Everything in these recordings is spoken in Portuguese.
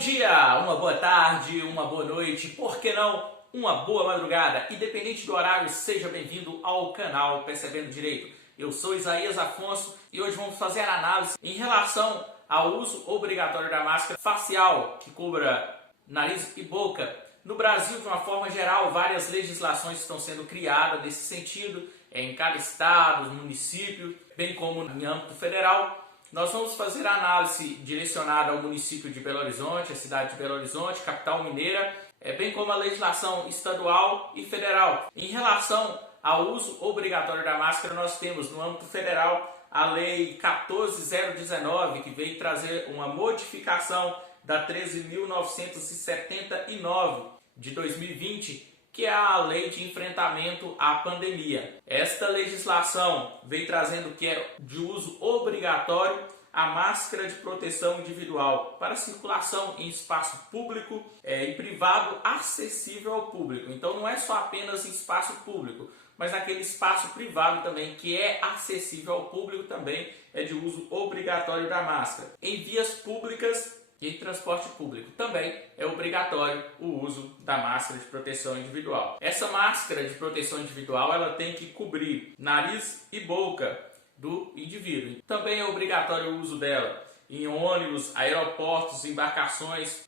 dia, uma boa tarde, uma boa noite, por que não uma boa madrugada? Independente do horário, seja bem-vindo ao canal Percebendo Direito. Eu sou Isaías Afonso e hoje vamos fazer a análise em relação ao uso obrigatório da máscara facial que cubra nariz e boca. No Brasil, de uma forma geral, várias legislações estão sendo criadas nesse sentido, em cada estado, município, bem como em âmbito federal. Nós vamos fazer a análise direcionada ao município de Belo Horizonte, a cidade de Belo Horizonte, capital mineira, bem como a legislação estadual e federal. Em relação ao uso obrigatório da máscara, nós temos no âmbito federal a Lei 14.019, que veio trazer uma modificação da 13.979 de 2020, que é a Lei de Enfrentamento à Pandemia. Esta legislação vem trazendo que é de uso obrigatório a máscara de proteção individual para circulação em espaço público e privado acessível ao público. Então não é só apenas em espaço público, mas naquele espaço privado também que é acessível ao público também é de uso obrigatório da máscara. Em vias públicas e transporte público também é obrigatório o uso da máscara de proteção individual. Essa máscara de proteção individual ela tem que cobrir nariz e boca do indivíduo. Também é obrigatório o uso dela em ônibus, aeroportos, embarcações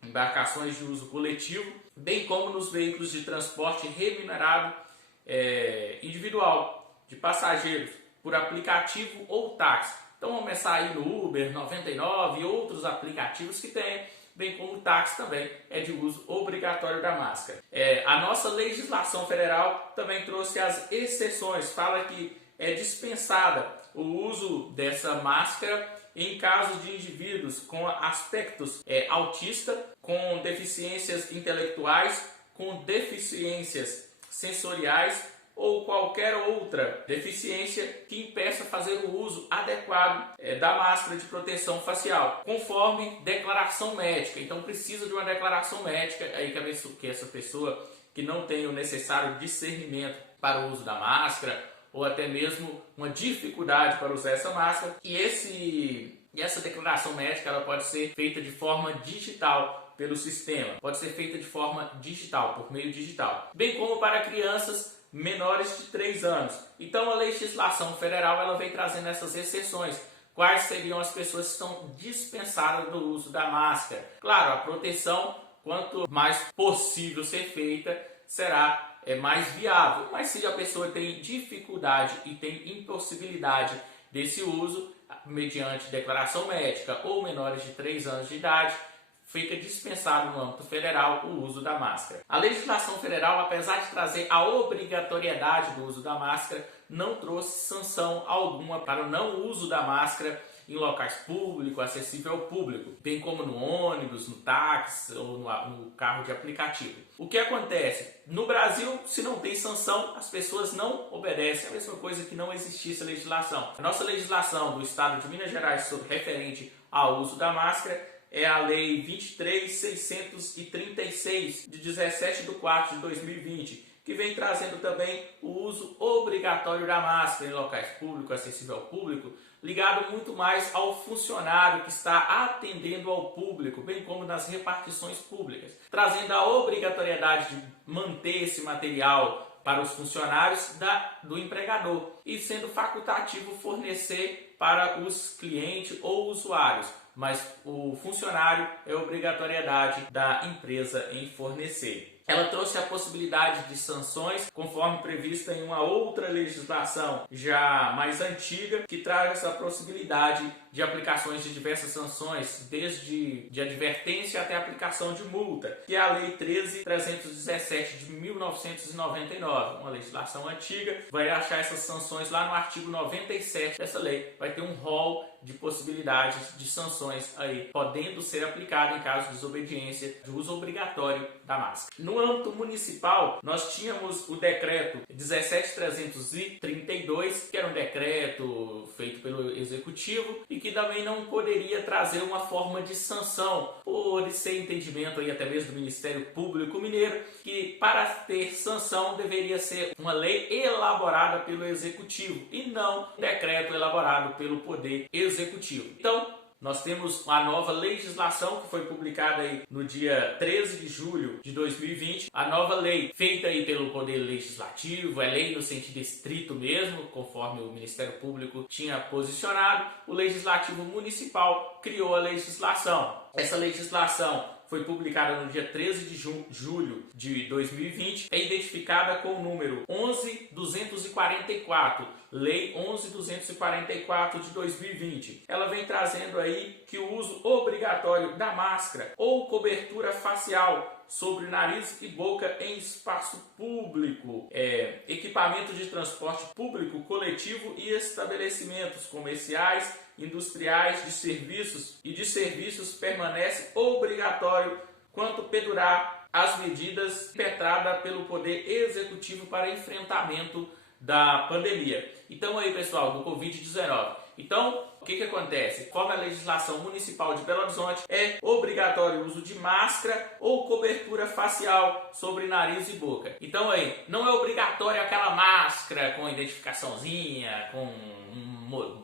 de uso coletivo, bem como nos veículos de transporte remunerado individual de passageiros por aplicativo ou táxi. Então vamos começar aí no Uber, 99 e outros aplicativos que tem, bem como o táxi também é de uso obrigatório da máscara. A nossa legislação federal também trouxe as exceções, fala que é dispensada o uso dessa máscara em caso de indivíduos com aspectos autista, com deficiências intelectuais, com deficiências sensoriais ou qualquer outra deficiência que impeça fazer o uso adequado da máscara de proteção facial, conforme declaração médica. Então precisa de uma declaração médica aí que essa pessoa que não tem o necessário discernimento para o uso da máscara ou até mesmo uma dificuldade para usar essa máscara, e essa declaração médica ela pode ser feita de forma digital pelo sistema, pode ser feita de forma digital, por meio digital, bem como para crianças menores de 3 anos. Então a legislação federal ela vem trazendo essas exceções. Quais seriam as pessoas que estão dispensadas do uso da máscara? Claro, a proteção, quanto mais possível ser feita, será mais viável. Mas se a pessoa tem dificuldade e tem impossibilidade desse uso, mediante declaração médica ou menores de 3 anos de idade, fica dispensado no âmbito federal o uso da máscara. A legislação federal, apesar de trazer a obrigatoriedade do uso da máscara, não trouxe sanção alguma para o não uso da máscara em locais públicos, acessível ao público, bem como no ônibus, no táxi ou no carro de aplicativo. O que acontece? No Brasil, se não tem sanção, as pessoas não obedecem. É a mesma coisa que não existisse legislação. A nossa legislação do estado de Minas Gerais sobre referente ao uso da máscara é a Lei 23.636, de 17/4/2020, que vem trazendo também o uso obrigatório da máscara em locais públicos, acessível ao público, ligado muito mais ao funcionário que está atendendo ao público, bem como nas repartições públicas, trazendo a obrigatoriedade de manter esse material para os funcionários do empregador e sendo facultativo fornecer para os clientes ou usuários, mas o funcionário é obrigatoriedade da empresa em fornecer. Ela trouxe a possibilidade de sanções, conforme prevista em uma outra legislação já mais antiga, que traz essa possibilidade de aplicações de diversas sanções, desde de advertência até aplicação de multa, que é a Lei 13.317 de 1999, uma legislação antiga. Vai achar essas sanções lá no artigo 97 dessa lei. Vai ter um rol de possibilidades de sanções aí, podendo ser aplicado em caso de desobediência de uso obrigatório da máscara. No âmbito municipal, nós tínhamos o decreto 17.332, que era um decreto feito pelo executivo e que também não poderia trazer uma forma de sanção, por ser entendimento aí até mesmo do Ministério Público Mineiro, que para ter sanção deveria ser uma lei elaborada pelo executivo e não um decreto elaborado pelo poder executivo. Então, Nós temos a nova legislação que foi publicada aí no dia 13 de julho de 2020. A nova lei feita aí pelo Poder Legislativo, é lei no sentido estrito mesmo, conforme o Ministério Público tinha posicionado. O Legislativo Municipal criou a legislação. Essa legislação foi publicada no dia 13 de julho de 2020, é identificada com o número 11.244, Lei 11.244 de 2020. Ela vem trazendo aí que o uso obrigatório da máscara ou cobertura facial sobre nariz e boca em espaço público, equipamento de transporte público, coletivo e estabelecimentos comerciais, industriais, de serviços permanece obrigatório quanto perdurar as medidas impetradas pelo Poder Executivo para enfrentamento da pandemia. Então aí, pessoal, do Covid-19. Então, o que acontece? Conforme a legislação municipal de Belo Horizonte, é obrigatório o uso de máscara ou cobertura facial sobre nariz e boca. Então aí, não é obrigatório aquela máscara com identificaçãozinha, com um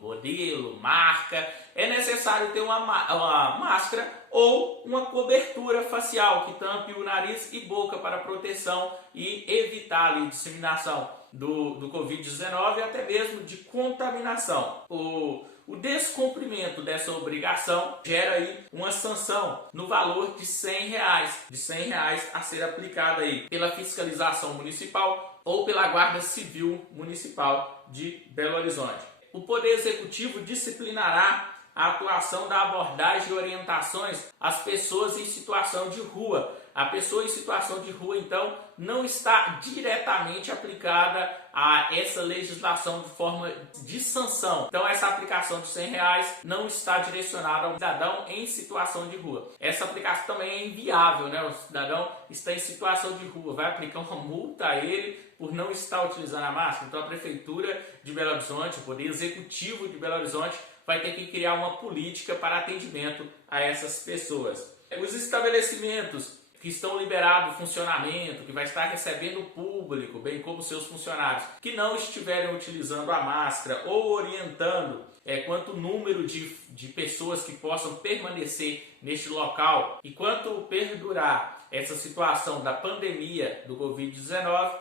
modelo, marca. É necessário ter uma máscara ou uma cobertura facial que tampe o nariz e boca para proteção e evitar a disseminação do Covid-19 e até mesmo de contaminação. O descumprimento dessa obrigação gera aí uma sanção no valor de R$100, a ser aplicada aí pela fiscalização municipal ou pela Guarda Civil Municipal de Belo Horizonte. O Poder Executivo disciplinará a atuação da abordagem e orientações às pessoas em situação de rua. A pessoa em situação de rua, então, não está diretamente aplicada a essa legislação de forma de sanção. Então, essa aplicação de R$100 não está direcionada ao cidadão em situação de rua. Essa aplicação também é inviável, né? O cidadão está em situação de rua, vai aplicar uma multa a ele por não estar utilizando a máscara. Então, a Prefeitura de Belo Horizonte, o Poder Executivo de Belo Horizonte, vai ter que criar uma política para atendimento a essas pessoas. Os estabelecimentos que estão liberados funcionamento, que vai estar recebendo o público, bem como seus funcionários, que não estiverem utilizando a máscara ou orientando quanto número de pessoas que possam permanecer neste local e quanto perdurar essa situação da pandemia do Covid-19,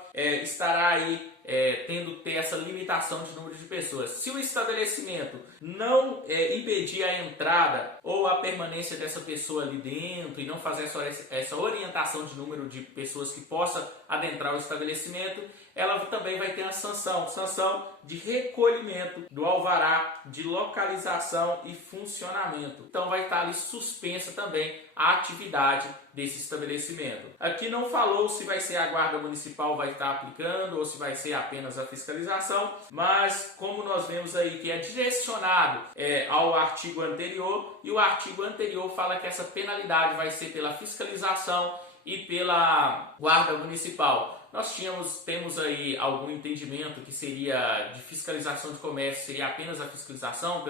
estará aí tendo que ter essa limitação de número de pessoas. Se o estabelecimento não impedir a entrada ou a permanência dessa pessoa ali dentro e não fazer essa orientação de número de pessoas que possa adentrar o estabelecimento, ela também vai ter a sanção de recolhimento do alvará de localização e funcionamento. Então vai estar ali suspensa também a atividade desse estabelecimento. Aqui não falou se vai ser a Guarda Municipal vai estar aplicando ou se vai ser apenas a fiscalização, mas como nós vemos aí que é direcionado ao artigo anterior, e o artigo anterior fala que essa penalidade vai ser pela fiscalização e pela Guarda Municipal. Nós temos aí algum entendimento que seria de fiscalização de comércio, seria apenas a fiscalização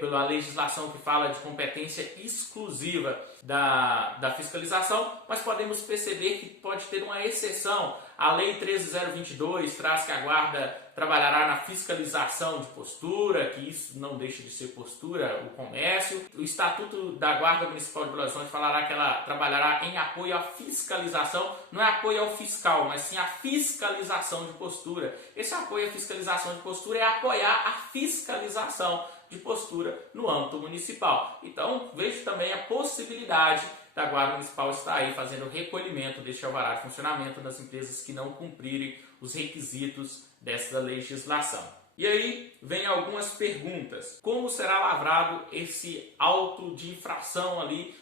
pela legislação que fala de competência exclusiva da fiscalização, mas podemos perceber que pode ter uma exceção. A Lei 13.022 traz que a Guarda trabalhará na fiscalização de postura, que isso não deixa de ser postura, o comércio. O Estatuto da Guarda Municipal de Belo Horizonte falará que ela trabalhará em apoio à fiscalização, não é apoio ao fiscal, mas sim à fiscalização de postura. Esse apoio à fiscalização de postura é apoiar a fiscalização de postura no âmbito municipal. Então, vejo também a possibilidade da Guarda Municipal estar aí fazendo o recolhimento deste alvará de funcionamento das empresas que não cumprirem os requisitos dessa legislação. E aí vem algumas perguntas. Como será lavrado esse auto de infração ali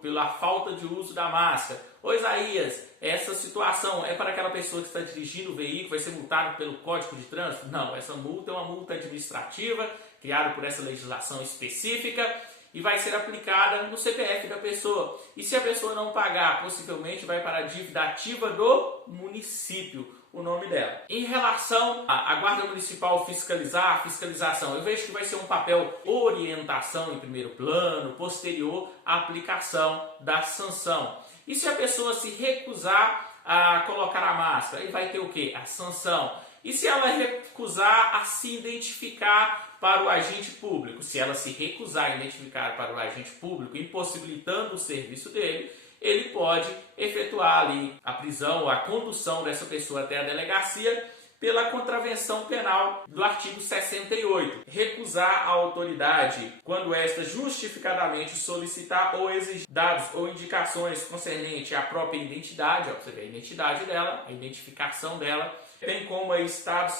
pela falta de uso da máscara? Ô Isaías, essa situação é para aquela pessoa que está dirigindo o veículo, vai ser multado pelo Código de Trânsito? Não, essa multa é uma multa administrativa criada por essa legislação específica e vai ser aplicada no CPF da pessoa. E se a pessoa não pagar, possivelmente vai para a dívida ativa do município, o nome dela. Em relação à Guarda Municipal fiscalizar, a fiscalização, eu vejo que vai ser um papel orientação em primeiro plano, posterior à aplicação da sanção. E se a pessoa se recusar a colocar a máscara, aí vai ter o quê? A sanção. E se ela recusar a se identificar para o agente público? Se ela se recusar a identificar para o agente público, impossibilitando o serviço dele, ele pode efetuar ali a prisão ou a condução dessa pessoa até a delegacia pela contravenção penal do artigo 68. Recusar a autoridade quando esta justificadamente solicitar ou exigir dados ou indicações concernentes à própria identidade, ó, você vê a identidade dela, a identificação dela, bem como a estado,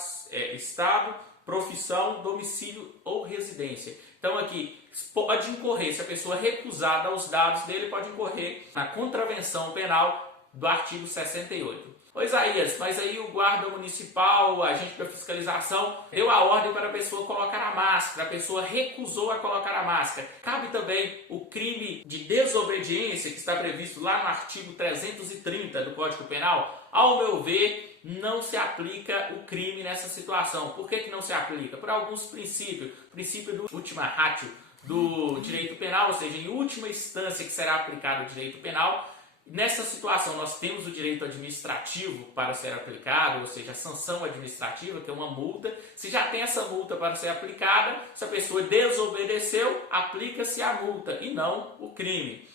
profissão, domicílio ou residência. Então aqui pode incorrer, se a pessoa recusar dar os dados dele, pode incorrer na contravenção penal do artigo 68. Ô Isaías, mas aí o guarda municipal, o agente da fiscalização, deu a ordem para a pessoa colocar a máscara, a pessoa recusou a colocar a máscara. Cabe também o crime de desobediência, que está previsto lá no artigo 330 do Código Penal? Ao meu ver, não se aplica o crime nessa situação. Por que não se aplica? Por alguns princípios. Princípio do ultima ratio do direito penal, ou seja, em última instância que será aplicado o direito penal. Nessa situação, nós temos o direito administrativo para ser aplicado, ou seja, a sanção administrativa, que é uma multa. Se já tem essa multa para ser aplicada, se a pessoa desobedeceu, aplica-se a multa e não o crime.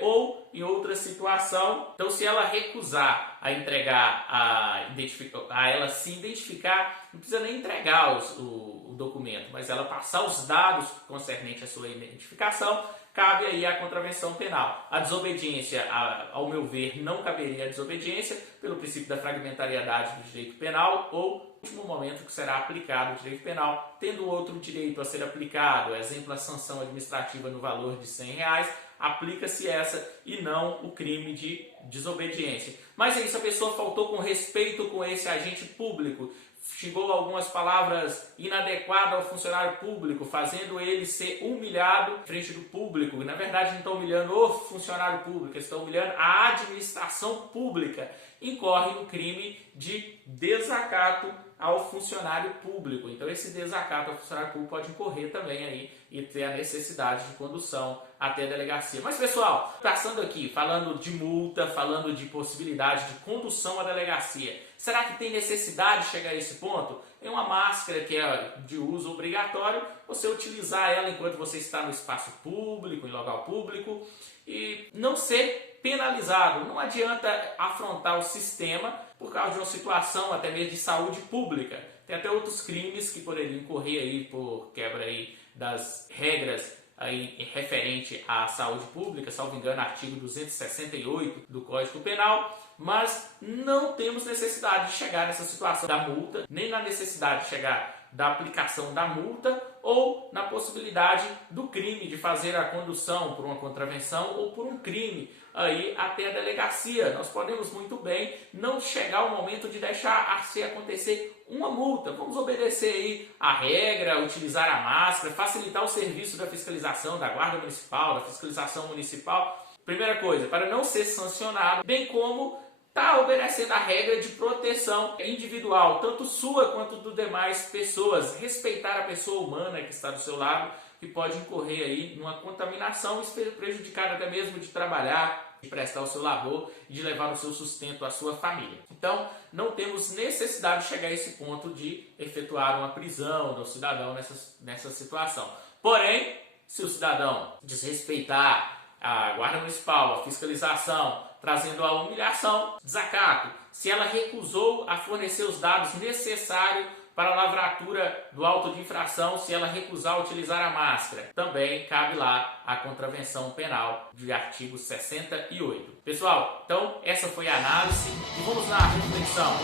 Ou em outra situação, então se ela recusar a entregar, a ela se identificar, não precisa nem entregar o documento, mas ela passar os dados concernentes à sua identificação, cabe aí a contravenção penal. A desobediência, ao meu ver, não caberia a desobediência pelo princípio da fragmentariedade do direito penal ou no último momento que será aplicado o direito penal, tendo outro direito a ser aplicado, exemplo, a sanção administrativa no valor de R$100, aplica-se essa e não o crime de desobediência. Mas aí, se a pessoa faltou com respeito com esse agente público, xingou algumas palavras inadequadas ao funcionário público, fazendo ele ser humilhado frente do público. Na verdade, não estão humilhando o funcionário público, estão humilhando a administração pública. Incorre no crime de desacato ao funcionário público. Então, esse desacato ao funcionário público pode incorrer também aí e ter a necessidade de condução até a delegacia. Mas, pessoal, passando aqui, falando de multa, falando de possibilidade de condução à delegacia, será que tem necessidade de chegar a esse ponto? Em uma máscara que é de uso obrigatório, você utilizar ela enquanto você está no espaço público, em local público, e não ser penalizado. Não adianta afrontar o sistema por causa de uma situação até mesmo de saúde pública. Tem até outros crimes que poderiam incorrer aí por quebra aí das regras aí referente à saúde pública, salvo engano, artigo 268 do Código Penal, mas não temos necessidade de chegar nessa situação da multa, nem na necessidade de chegar da aplicação da multa ou na possibilidade do crime de fazer a condução por uma contravenção ou por um crime aí até a delegacia. Nós podemos muito bem não chegar ao momento de deixar assim acontecer uma multa. Vamos obedecer aí a regra, utilizar a máscara, facilitar o serviço da fiscalização da Guarda Municipal, da fiscalização municipal. Primeira coisa, para não ser sancionado, bem como está obedecendo a regra de proteção individual, tanto sua quanto do demais pessoas. Respeitar a pessoa humana que está do seu lado, que pode incorrer aí numa contaminação e prejudicar até mesmo de trabalhar, de prestar o seu labor e de levar o seu sustento à sua família. Então, não temos necessidade de chegar a esse ponto de efetuar uma prisão do cidadão nessa situação. Porém, se o cidadão desrespeitar a Guarda Municipal, a fiscalização, trazendo a humilhação, desacato, se ela recusou a fornecer os dados necessários para a lavratura do auto de infração, se ela recusar utilizar a máscara, também cabe lá a contravenção penal de artigo 68. Pessoal, então essa foi a análise e vamos na reflexão.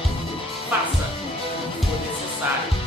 Faça o que for necessário